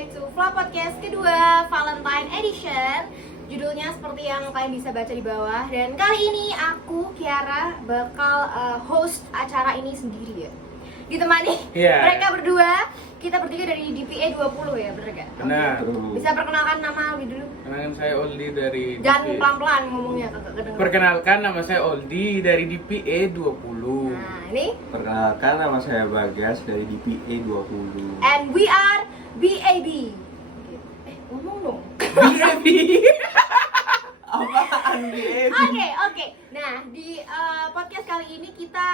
back to Fla Podcast kedua, Valentine Edition. Judulnya seperti yang kalian bisa baca di bawah. Dan kali ini aku, Kiara, bakal host acara ini sendiri ya. Ditemani mereka berdua. Kita bertiga dari DPA 20 ya, bener gak? Benar. Bisa perkenalkan nama Aldi dulu? Kenalkan saya Oldi dari Jangan DPA. pelan-pelan ngomongnya, kagak kedengeran. Perkenalkan nama saya Oldi dari DPA 20. Nah, ini. Perkenalkan, nama saya Bagas dari DPA 20. And we are BAB. Ngomong dong. BAB. Apaan BAB? Oke. Nah, di podcast kali ini kita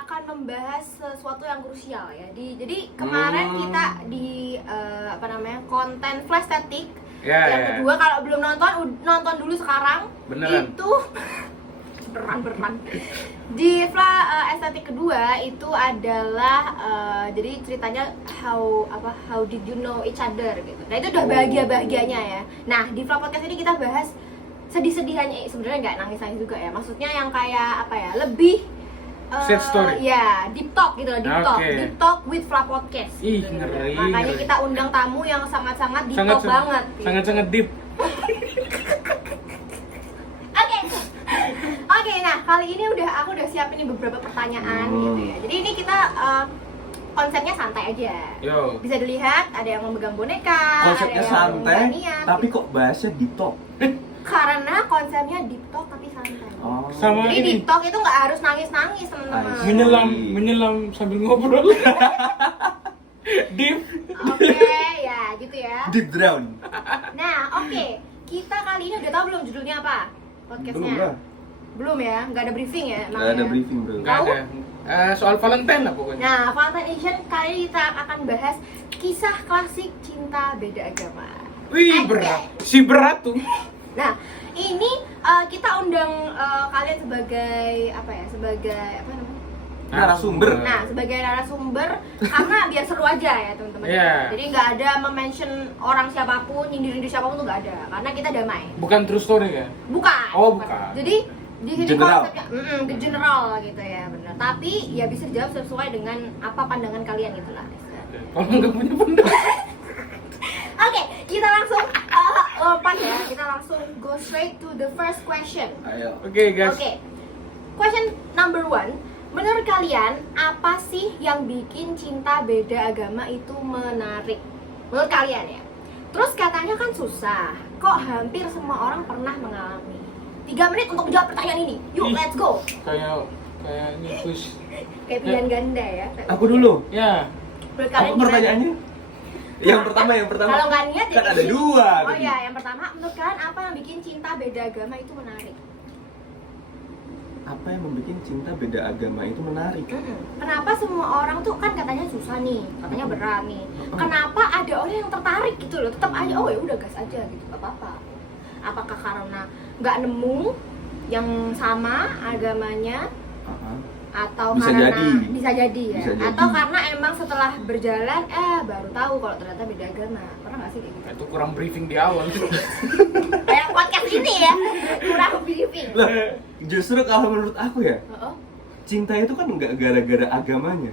akan membahas sesuatu yang krusial ya. Jadi kemarin kita di konten Flash Static yang kedua, kalau belum nonton dulu sekarang. Beneran. Itu beneran. Di Flash Estetik kedua itu adalah jadi ceritanya how did you know each other gitu. Nah, itu udah bahagianya ya. Nah, di Flash Podcast ini kita bahas sedih-sedihannya, sebenarnya nggak nangis-nangis juga ya. Maksudnya yang kayak lebih sad story. Ya, deep talk gitu loh, deep talk. Okay. Deep talk with Fla Podcast. Ih, gitu. ngeri. Makanya kita undang tamu yang sangat-sangat deep talk banget. Gitu. Sangat-sangat deep. Oke, nah kali ini aku udah siapin nih beberapa pertanyaan gitu ya. Jadi ini kita konsepnya santai aja. Yo. Bisa dilihat ada yang memegang boneka, Konsepnya ada yang santai, nyanyian, tapi gitu. kok bahasnya deep talk? Karena konsepnya deep talk tapi santai. Sama Jadi ini. deep talk itu nggak harus nangis-nangis teman-teman. Menyelam sambil ngobrol. Deep. Oke, ya gitu ya. Deep drown. Nah, oke. Kita kali ini udah tahu belum judulnya apa? Podcastnya? Belum lah. Belum ya? Nggak ada briefing ya? Gak ada briefing bro. Enggak ada. Soal Valentine lah pokoknya. Nah, Valentine Edition kali ini kita akan bahas kisah klasik cinta beda agama. Wih, berat. Si berat tuh. Nah, ini kita undang kalian sebagai apa namanya? Narasumber. Nah, sebagai narasumber karena biar seru aja ya teman-teman. Yeah. Jadi nggak ada mention orang siapapun, nyindir siapapun tuh nggak ada, karena kita damai. Bukan true story ya? Bukan. Oh, bukan. Jadi di sini General. konsepnya ke general gitu ya, benar. Tapi ya bisa dijawab sesuai dengan apa pandangan kalian itulah. Kalau nggak punya pendapat. Oke, kita langsung lompat ya. Kita langsung go straight to the first question. Ayo. Oke, guys. Oke. Question number 1. Menurut kalian, apa sih yang bikin cinta beda agama itu menarik? Menurut kalian ya. Terus katanya kan susah. Kok hampir semua orang pernah mengalami? 3 menit untuk menjawab pertanyaan ini. Yuk, let's go. Kayak ini push. Kayak pilihan ganda ya. Aku dulu. Ya. Menurut Apa kalian gimana? pertanyaannya? Yang pertama. Kalau nggak niat Kan ya ada isi. dua. Oh tadi. iya, yang pertama, menurut kalian apa yang bikin cinta beda agama itu menarik? Apa yang membuat cinta beda agama itu menarik? Kenapa semua orang tuh kan katanya susah nih, katanya berat nih. Kenapa ada orang yang tertarik gitu loh? Tetap aja, oh ya udah gas aja gitu, gak apa-apa. Apakah karena nggak nemu yang sama agamanya, atau Bisa karena jadi. bisa jadi ya, Bisa jadi. atau karena emang setelah berjalan baru tahu kalau ternyata beda agama. Pernah nggak sih kayak gitu? Itu kurang briefing di awal. Kayak podcast ini ya, kurang briefing. Loh, justru kalau menurut aku ya, Oh, cinta itu kan nggak gara-gara agamanya.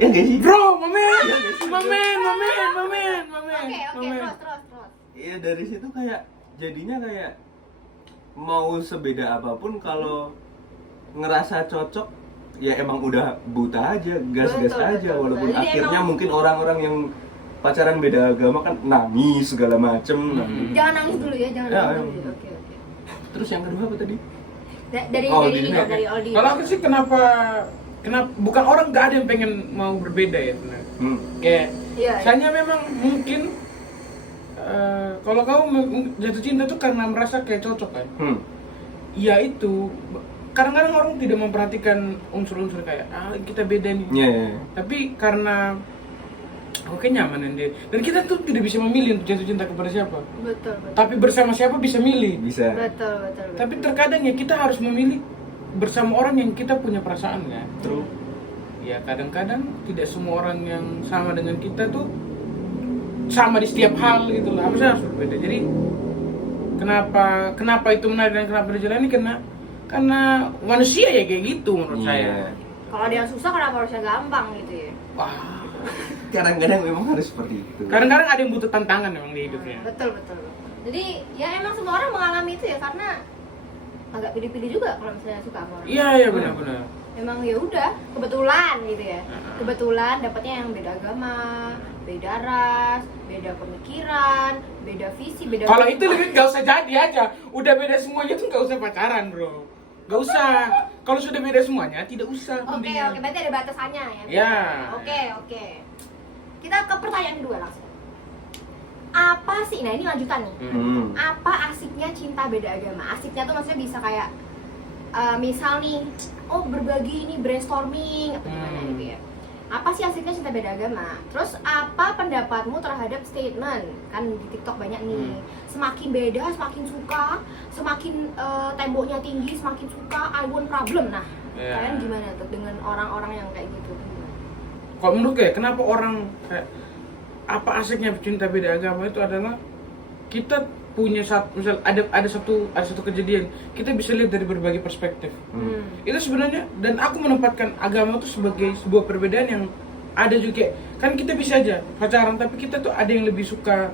Ya nggak sih? Bro, mamen. Iya nggak sih? Mamen. Oke, terus. Iya, dari situ kayak jadinya kayak mau sebeda apapun, kalau ngerasa cocok ya emang udah buta aja, gas-gas Betul, aja. betul. Walaupun Jadi akhirnya emang- mungkin orang-orang yang pacaran beda agama kan nangis segala macem. Jangan nangis dulu ya, jangan Ya, nangis ya. dulu. Oke. Terus yang kedua apa tadi? Dari Aldi. ini dong, dari Aldi. Kalau aku sih kenapa bukan orang nggak ada yang pengen mau berbeda ya sebenarnya. Kayak Iya. hanya memang mungkin kalau kamu jatuh cinta tuh karena merasa kayak cocok kan. Iya itu. Kadang-kadang orang tidak memperhatikan unsur-unsur kayak kita beda nih. Iya. Tapi karena oke nyamanin dia. Dan kita tuh tidak bisa memilih untuk jatuh cinta kepada siapa. Betul. Tapi bersama siapa bisa milih. Bisa. Betul. Tapi terkadang ya kita harus memilih bersama orang yang kita punya perasaan kan. True. Ya kadang-kadang tidak semua orang yang sama dengan kita tuh sama di setiap hal gitu lah. Harusnya harus berbeda. Jadi kenapa itu menarik dan kenapa dijalani karena manusia ya kayak gitu menurut saya. Kalau dia susah kenapa harusnya gampang gitu ya? Wah. kadang-kadang memang harus seperti itu. Kadang-kadang ada yang butuh tantangan memang di hidupnya. Betul. Jadi ya emang semua orang mengalami itu ya, karena agak pilih-pilih juga kalau misalnya suka sama orang. Iya benar-benar. Memang ya udah kebetulan gitu ya. Kebetulan dapatnya yang beda agama, beda ras, beda pemikiran, beda visi, beda. Kalau itu lebih nggak usah jadi aja. Udah beda semuanya tuh nggak usah pacaran, bro. Nggak usah. Kalau sudah beda semuanya, tidak usah. Oke, berarti ada batasannya ya. Ya. Oke. Kita ke pertanyaan kedua langsung. Apa sih? Nah, ini lanjutan nih. Apa asiknya cinta beda agama? Asiknya tuh maksudnya bisa kayak misal nih, berbagi ini brainstorming atau gimana gitu ya. Apa sih asiknya cinta beda agama? Terus apa pendapatmu terhadap statement? Kan di TikTok banyak nih. Semakin beda, semakin suka, semakin temboknya tinggi, semakin suka, I want problem. Nah, kalian gimana tuh dengan orang-orang yang kayak gitu? Kalau menurut gue, kenapa orang kayak apa asiknya cinta beda agama itu adalah kita punya misal ada satu kejadian, kita bisa lihat dari berbagai perspektif. Itu sebenarnya, dan aku menempatkan agama itu sebagai sebuah perbedaan yang ada juga. Kan kita bisa aja pacaran, tapi kita tuh ada yang lebih suka,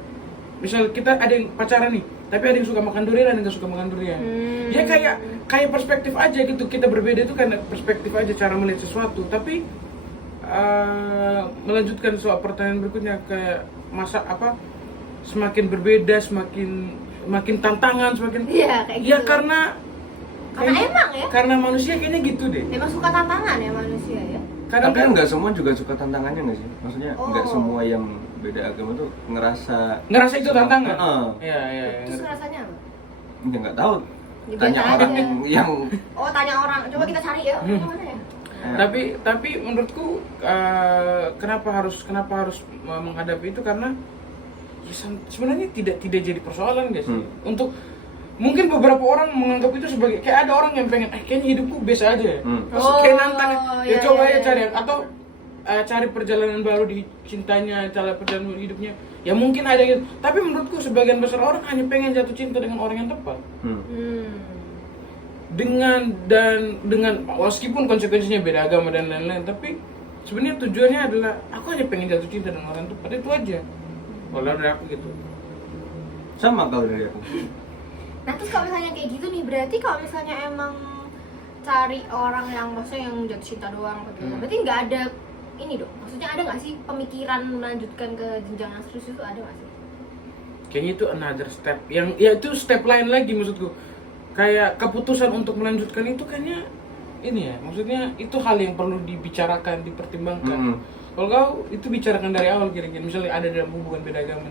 misal kita ada yang pacaran nih, tapi ada yang suka makan durian, ada yang nggak suka makan durian. Ya kayak perspektif aja gitu, kita berbeda itu karena perspektif aja, cara melihat sesuatu. Tapi melanjutkan soal pertanyaan berikutnya, kayak semakin berbeda, semakin tantangan, semakin kayak gitu. Ya karena emang ya. Karena manusia kayaknya gitu deh. Memang suka tantangan ya manusia ya. Tapi nggak semua juga suka tantangannya nggak sih? Maksudnya nggak semua yang beda agama tuh ngerasa itu tantangan. Iya. Terus rasanya apa? Ya nggak tahu. Ya, Tanya biasa orang aja. yang Tanya orang. Coba kita cari ya. Gimana ya? Tapi menurutku kenapa harus menghadapi itu, karena ya, sebenarnya tidak jadi persoalan guys. Untuk mungkin beberapa orang menganggap itu sebagai kayak ada orang yang pengen kayaknya hidupku biasa aja. Terus kayak nantang coba cari atau cari perjalanan baru di cintanya, cara perjalanan hidupnya. Ya mungkin ada gitu. Tapi menurutku sebagian besar orang hanya pengen jatuh cinta dengan orang yang tepat. Dengan meskipun konsekuensinya beda agama dan lain-lain, tapi sebenarnya tujuannya adalah aku hanya pengen jatuh cinta dengan orang tepat, itu aja. Kalau dari aku gitu. sama kalau dari aku. Nah terus kalau misalnya kayak gitu nih, berarti kalau misalnya emang cari orang yang maksudnya yang jatuh cinta doang berarti nggak ada ini dong, maksudnya ada nggak sih pemikiran melanjutkan ke jenjang yang serius, itu ada nggak sih? Kayaknya itu another step, yang ya itu step lain lagi maksudku. Kayak keputusan untuk melanjutkan itu kayaknya ini ya, maksudnya itu hal yang perlu dibicarakan, dipertimbangkan. Kalau kau itu bicarakan dari awal kira-kira, misalnya ada dalam hubungan beda agama,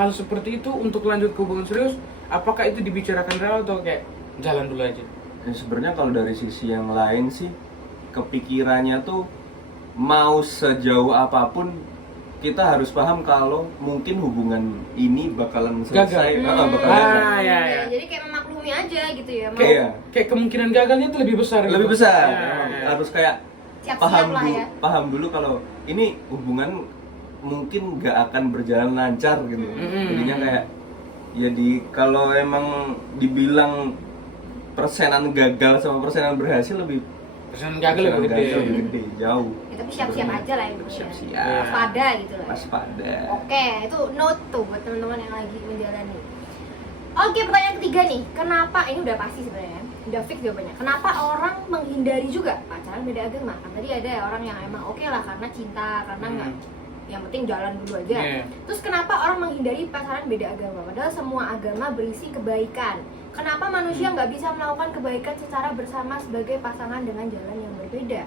hal seperti itu untuk lanjut ke hubungan serius, apakah itu dibicarakan dari awal atau kayak jalan dulu aja? Ya, sebenarnya kalau dari sisi yang lain sih, kepikirannya tuh mau sejauh apapun kita harus paham kalau mungkin hubungan ini bakalan selesai, Ya. Jadi kayak memaklumi aja gitu ya. Kayak kemungkinan gagalnya itu lebih besar. Lebih gitu. besar. Ya. Harus kayak siap-siap lah ya. Paham dulu kalau ini hubungan mungkin nggak akan berjalan lancar gitu. Jadinya kayak kalau emang dibilang persenan gagal sama persenan berhasil lebih persenan gagal lebih gede jauh. Ya, tapi siap-siap aja lah itu. Siap-siap. Waspada gitu lah. Waspada. Oke, itu note tuh buat teman-teman yang lagi menjalani. Oke, pertanyaan ketiga nih. Kenapa ini udah pasti sebenarnya? Udah fix jawabannya. Kenapa orang menghindari juga pacaran beda agama? Kan tadi ada orang yang emang oke lah karena cinta, karena nggak yang penting jalan dulu aja. Terus kenapa orang menghindari pacaran beda agama? Padahal semua agama berisi kebaikan. Kenapa manusia nggak bisa melakukan kebaikan secara bersama sebagai pasangan dengan jalan yang berbeda?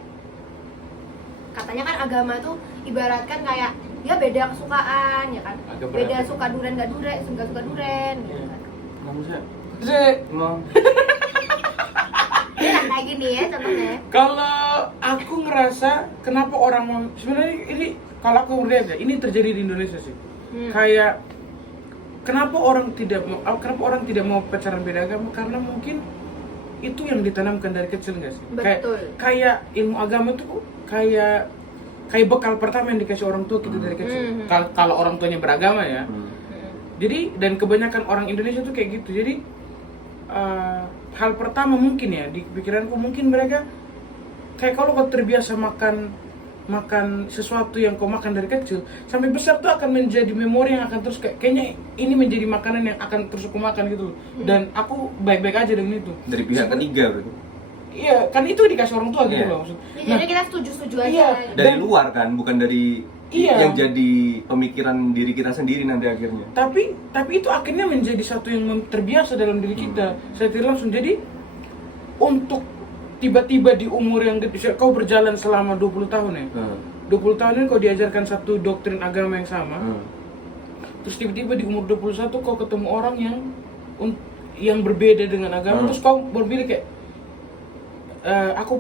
Katanya kan agama tuh ibaratkan kayak ya beda kesukaan ya kan, beda suka duren nggak duren, suka duren gitu kan. Nggak bisa. Ya kayak gini ya contohnya. Kalau aku ngerasa kenapa orang sebenarnya ini, kalau aku lihat ya, ini terjadi di Indonesia sih. Kayak kenapa orang tidak mau pacaran beda agama, karena mungkin itu yang ditanamkan dari kecil nggak sih? Betul. Kayak ilmu agama itu kayak bekal pertama yang dikasih orang tua kita dari kecil. Kalau orang tuanya beragama ya. Jadi dan kebanyakan orang Indonesia tuh kayak gitu. Jadi hal pertama mungkin ya di pikiranku, mungkin mereka kayak kalau terbiasa makan makan sesuatu yang kau makan dari kecil sampai besar tuh akan menjadi memori yang akan terus kayaknya ini menjadi makanan yang akan terus aku makan gitu loh. Dan aku baik-baik aja dengan itu. Dari pihak ketiga berarti. Iya, kan itu dikasih orang tua gitu Iya. loh maksud. Ya, jadi kita setuju-setuju aja. Iya. Dari luar kan, bukan dari Iya. yang jadi pemikiran diri kita sendiri nanti akhirnya. Tapi itu akhirnya menjadi satu yang terbiasa dalam diri kita. Saya tidak langsung jadi untuk tiba-tiba di umur yang gede, kau berjalan selama 20 tahun ya. 20 tahun ini kau diajarkan satu doktrin agama yang sama. Terus tiba-tiba di umur 21 kau ketemu orang yang berbeda dengan agama, terus kau berpikir kayak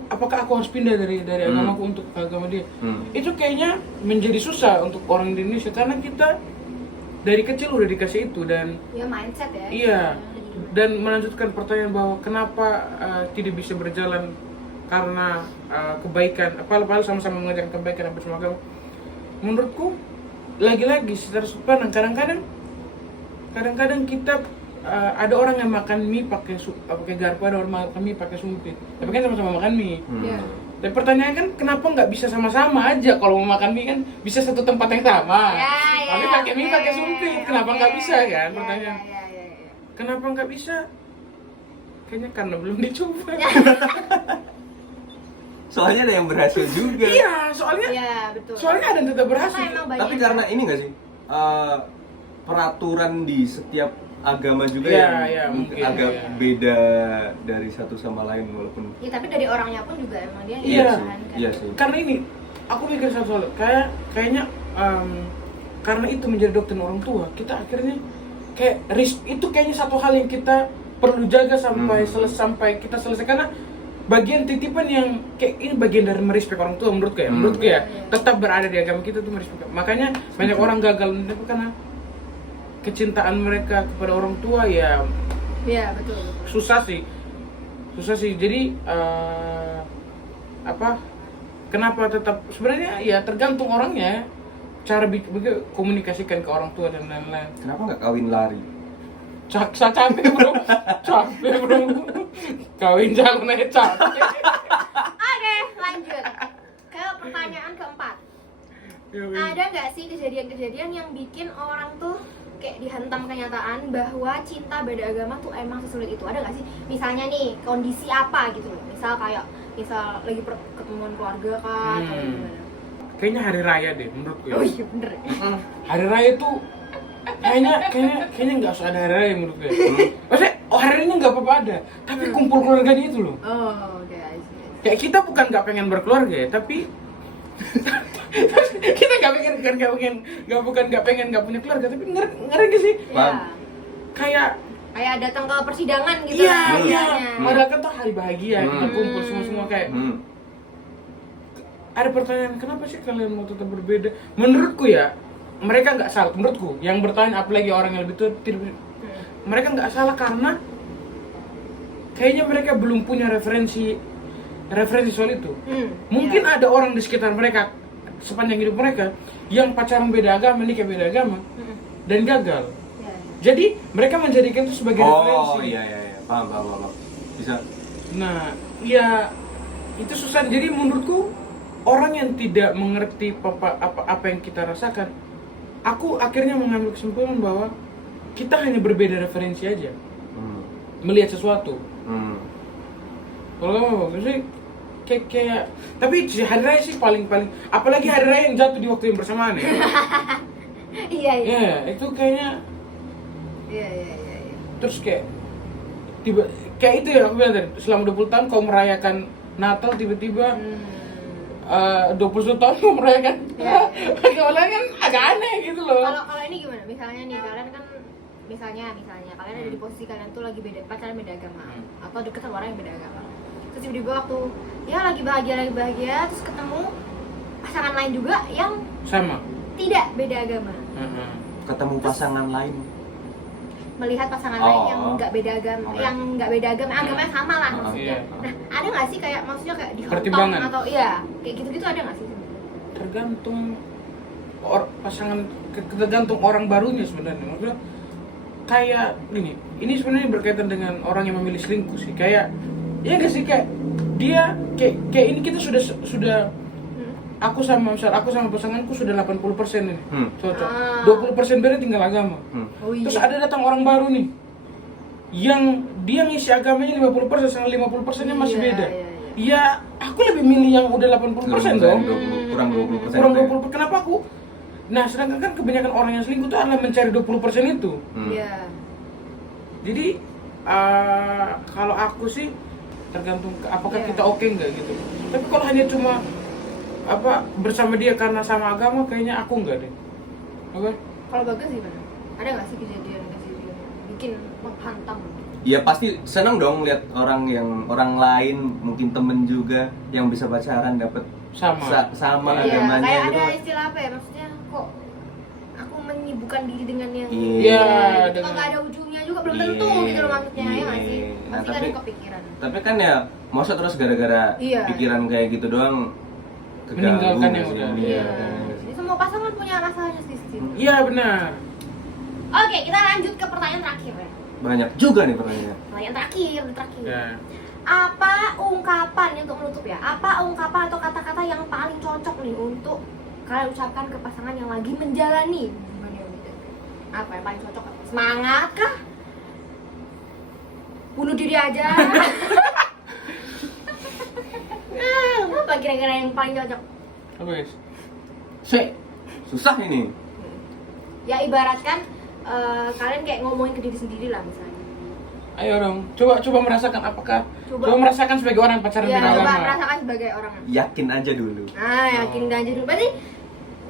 apakah aku harus pindah dari agamaku untuk agama dia? Itu kayaknya menjadi susah untuk orang di Indonesia karena kita dari kecil udah dikasih itu dan Ya mindset ya. iya. Dan melanjutkan pertanyaan bahwa kenapa tidak bisa berjalan karena kebaikan, apalagi sama-sama mengajarkan kebaikan apa semua agama. Menurutku lagi-lagi secara sudut pandang kadang-kadang kita ada orang yang makan mie pakai garpu, ada orang makan mie pakai sumpit. Tapi kan sama-sama makan mie. Iya. Dan pertanyaannya kan kenapa nggak bisa sama-sama aja? Kalau mau makan mie kan bisa satu tempat yang sama. Ya, Tapi pakai mie pakai sumpit, kenapa nggak bisa kan? Pertanyaan. Ya. Kenapa nggak bisa? Kayaknya karena belum dicoba. Soalnya ada yang berhasil juga. Iya, soalnya Iya, betul. ada yang tetap berhasil. Karena emang banyak. Tapi karena ini nggak sih peraturan di setiap agama juga Iya, yang iya, mungkin, agak iya. beda dari satu sama lain walaupun. Ya, tapi dari orangnya pun juga emang dia Iya. dipertahankan. Iya sih. Karena ini, aku mikir satu soal, kayaknya karena itu menjadi doktrin orang tua, kita akhirnya kayak itu kayaknya satu hal yang kita perlu jaga sampai sampai kita selesai karena bagian titipan yang kayak ini bagian dari merespek orang tua menurutku ya tetap berada di agama kita tuh merespek. Makanya banyak orang gagal itu karena kecintaan mereka kepada orang tua ya. Iya, betul. susah sih jadi kenapa tetap sebenarnya ya tergantung orangnya cara komunikasikan ke orang tua dan lain-lain. Kenapa nggak kawin lari? Capek bro kawin jalan aja capek. Oke, lanjut ke pertanyaan keempat. Ada nggak sih kejadian-kejadian yang bikin orang tuh kayak dihantam kenyataan bahwa cinta beda agama tuh emang sesulit itu? Ada nggak sih? Misalnya nih, kondisi apa gitu loh. Misal lagi ketemuan keluarga kan, atau gimana? Kayaknya hari raya deh menurutku ya. Oh iya bener. Hari raya tuh kayaknya nggak usah ada hari raya menurutku ya. Maksudnya hari ini nggak apa-apa ada, tapi kumpul keluarganya itu loh. Oh, oke, I see. Kayak kita bukan nggak pengen berkeluarga ya, tapi kita nggak pengen nggak punya keluarga, tapi ngeri gak sih? Iya. Kayak Datang ke persidangan gitu. iya lah, iya. misalnya. Padahal kan tuh hari bahagia, kita kumpul semua kayak. Ada pertanyaan, kenapa sih kalian mau tetap berbeda? Menurutku ya, mereka nggak salah. Menurutku, yang bertanya apalagi orang yang lebih tua, mereka nggak salah karena kayaknya mereka belum punya referensi soal itu. Mungkin ada orang di sekitar mereka sepanjang hidup mereka yang pacaran beda agama, nikah beda agama, dan gagal. Iya. Jadi mereka menjadikan itu sebagai referensi. Oh iya, paham. Bisa. Nah, ya itu susah. Jadi menurutku orang yang tidak mengerti apa yang kita rasakan, aku akhirnya mengambil kesimpulan bahwa kita hanya berbeda referensi aja melihat sesuatu. Kalau kamu sih kayak tapi hari raya sih paling apalagi hari raya yang jatuh di waktu yang bersamaan ya. Iya. Ya, itu kayaknya Iya. terus kayak itu ya aku bilang tadi, selama 20 tahun kau merayakan Natal tiba-tiba 21 tahun kau merayakan. Kalau kan agak aneh gitu loh. Kalau ini gimana? Misalnya nih, kalian kan misalnya kalian ada di posisi kalian tuh lagi pacaran beda agama atau deket sama orang yang beda agama. Terus tiba-tiba waktu ya lagi bahagia terus ketemu pasangan lain juga yang Sama. tidak beda agama. Ketemu pasangan lain. Melihat pasangan lain yang nggak beda agama, Oke. yang nggak beda agama, agamanya sama lah maksudnya. Iya. Nah, ada nggak sih kayak maksudnya kayak dihentang Pertimbangan. atau iya kayak gitu-gitu ada nggak sih? Tergantung tergantung orang barunya sebenarnya. Maksudnya kayak ini sebenarnya berkaitan dengan orang yang memilih selingkuh sih. Kayak ya nggak sih kayak dia kayak ini kita sudah aku sama pasanganku sudah 80% ini cocok. Ah. 20% beda tinggal agama. Oh iya. Terus ada datang orang baru nih yang dia ngisi agamanya 50% sama 50%-nya masih Iya, beda. iya, Ya, aku lebih milih yang udah 80% dong. Kurang 20%. Kurang 20%. Kenapa aku? Nah, sedangkan kan kebanyakan orang yang selingkuh itu adalah mencari 20% itu. Iya. Jadi kalau aku sih tergantung apakah Iya. kita oke nggak gitu. Tapi kalau hanya cuma bersama dia karena sama agama, kayaknya aku nggak deh. Oke? Kalau Bagas gimana? Ada nggak sih kejadian bikin menghantam? Ya pasti seneng dong lihat orang lain, mungkin temen juga yang bisa pacaran dapat sama Iya, agamanya kayak gitu. ada istilah apa ya? Maksudnya kok aku menyibukkan diri dengan yang Iya, itu kan nggak ada ujungnya juga, belum tentu gitu loh maksudnya, ya nggak sih? Nah, Pasti kan ada kepikiran. Tapi kan ya masa terus gara-gara Iya. pikiran kayak gitu doang Meninggalkan nggak yang sih? udah. Iya. Jadi semua pasangan punya rasanya sih. Iya benar. Oke, kita lanjut ke pertanyaan terakhir ya. Banyak juga nih pertanyaan. Pertanyaan terakhir. Ya. Apa ungkapan untuk menutup ya? Apa ungkapan atau kata-kata yang paling cocok nih untuk kalian ucapkan ke pasangan yang lagi menjalani hubungan yang gitu? Apa yang paling cocok? Semangat kah? Bunuh diri aja? Apa kira-kira yang paling cocok? Apa guys? Susah ini. Ya ibaratkan kalian kayak ngomongin ke diri sendiri lah misalnya. Ayo dong, coba merasakan apakah coba merasakan sebagai orang pacaran Ya, beda coba agama. merasakan sebagai orang. Yakin aja dulu. Yakin aja dulu. Berarti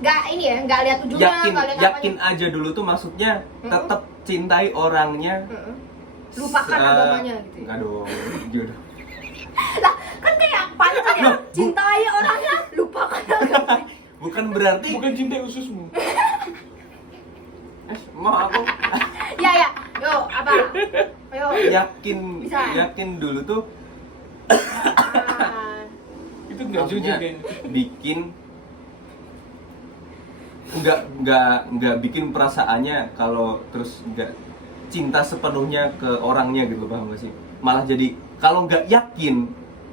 nggak ini ya, nggak lihat ujungnya, nggak lihat Yakin aja dulu tuh maksudnya tetap cintai orangnya. Lupakan agamanya gitu. Enggak dong, jodoh. Lah, kan kayak apa ya? Cintai orangnya, lupakan agamanya. Bukan berarti Bukan cinta ususmu. mau aku Ya, yo, apa? Ayo. Bisa. yakin dulu tuh Itu nggak jujur maksudnya kayaknya. bikin nggak bikin perasaannya kalau terus nggak cinta sepenuhnya ke orangnya gitu, paham gak sih? Malah jadi kalau nggak yakin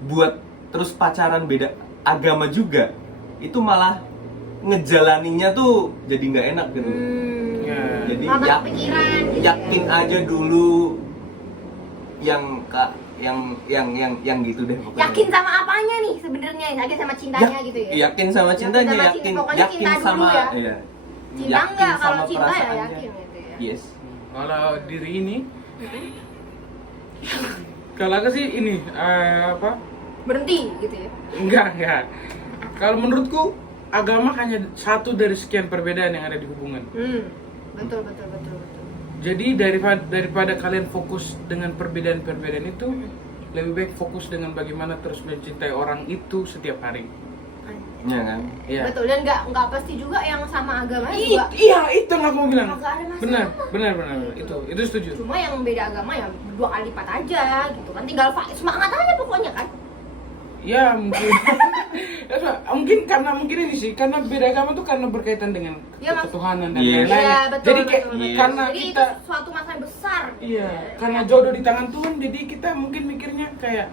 buat terus pacaran beda agama juga, itu malah ngejalaninya tuh jadi nggak enak gitu. Ya. Jadi Mata kepikiran gitu yakin ya. aja dulu yang gitu deh pokoknya. Yakin sama apanya nih sebenarnya? Yakin sama cintanya gitu ya? Yakin sama cintanya, sama yakin pokoknya yakin cinta sama dulu ya. iya. Cinta Yakin enggak, kalau sama cinta ya perasaannya. yakin gitu ya. Yes. Kalau diri ini, kalau aku sih ini Berhenti gitu ya. enggak. Kalau menurutku agama hanya satu dari sekian perbedaan yang ada di hubungan. Betul. Jadi daripada kalian fokus dengan perbedaan-perbedaan itu, lebih baik fokus dengan bagaimana terus mencintai orang itu setiap hari. Iya kan? Iya. Betul, dan nggak pasti juga yang sama agamanya juga. Iya, itu yang aku mau bilang. Nggak ada masalah. Benar. Itu setuju. Cuma yang beda agama ya 2 kali lipat aja gitu kan, tinggal semangat aja pokoknya kan. Ya mungkin karena ini sih, karena beda agama tuh karena berkaitan dengan Ya, ketuhanan dan Yes. lain-lain. Iya, betul, Jadi kayak betul. karena Jadi kita itu suatu masalah yang besar. iya, karena jodoh di tangan Tuhan, jadi kita mungkin mikirnya kayak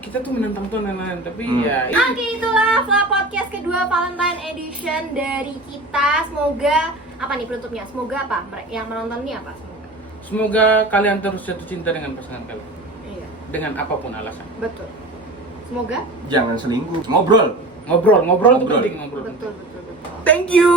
kita tuh menentang Tuhan dan lain-lain, tapi ya Oke, itulah Fla Podcast kedua Valentine Edition dari kita. Semoga apa nih penutupnya? Semoga apa? Yang menonton ini apa? semoga kalian terus jatuh cinta dengan pasangan kalian Iya, dengan apapun alasan. betul. Semoga Jangan selingkuh. Ngobrol. Ngobrol itu Ngobrol. penting, ngobrol. betul. Thank you.